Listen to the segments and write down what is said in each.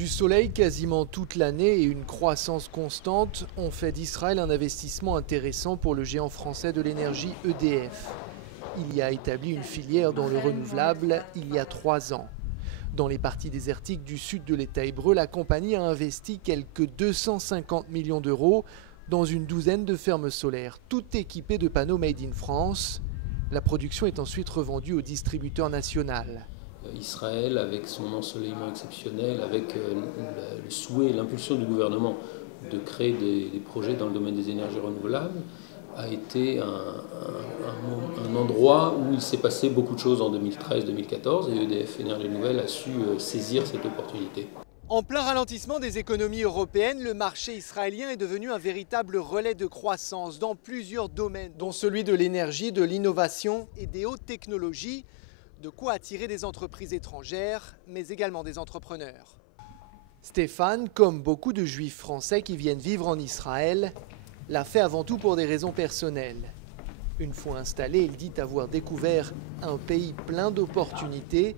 Du soleil quasiment toute l'année et une croissance constante ont fait d'Israël un investissement intéressant pour le géant français de l'énergie EDF. Il y a établi une filière dans le renouvelable il y a 3 ans. Dans les parties désertiques du sud de l'État hébreu, la compagnie a investi quelques 250 millions d'euros dans une douzaine de fermes solaires, toutes équipées de panneaux Made in France. La production est ensuite revendue au distributeur national. Israël, avec son ensoleillement exceptionnel, avec le souhait et l'impulsion du gouvernement de créer des projets dans le domaine des énergies renouvelables, a été un endroit où il s'est passé beaucoup de choses en 2013-2014 et EDF Énergie Nouvelle a su saisir cette opportunité. En plein ralentissement des économies européennes, le marché israélien est devenu un véritable relais de croissance dans plusieurs domaines, dont celui de l'énergie, de l'innovation et des hautes technologies. De quoi attirer des entreprises étrangères, mais également des entrepreneurs. Stéphane, comme beaucoup de juifs français qui viennent vivre en Israël, l'a fait avant tout pour des raisons personnelles. Une fois installé, il dit avoir découvert un pays plein d'opportunités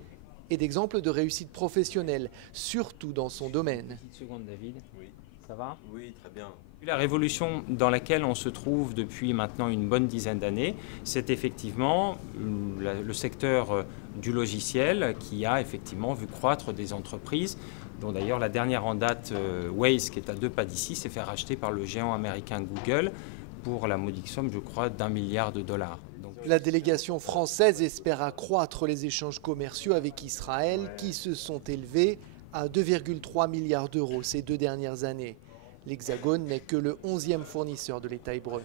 et d'exemples de réussite professionnelle, surtout dans son domaine. Une petite seconde, David. Oui. Ça va? Oui, très bien. La révolution dans laquelle on se trouve depuis maintenant une bonne dizaine d'années, c'est effectivement le secteur du logiciel qui a effectivement vu croître des entreprises, dont d'ailleurs la dernière en date, Waze, qui est à 2 pas d'ici, s'est fait racheter par le géant américain Google pour la modique somme, je crois, d'1 milliard de dollars. La délégation française espère accroître les échanges commerciaux avec Israël qui se sont élevés à 2,3 milliards d'euros ces 2 dernières années. L'Hexagone n'est que le 11e fournisseur de l'État hébreu.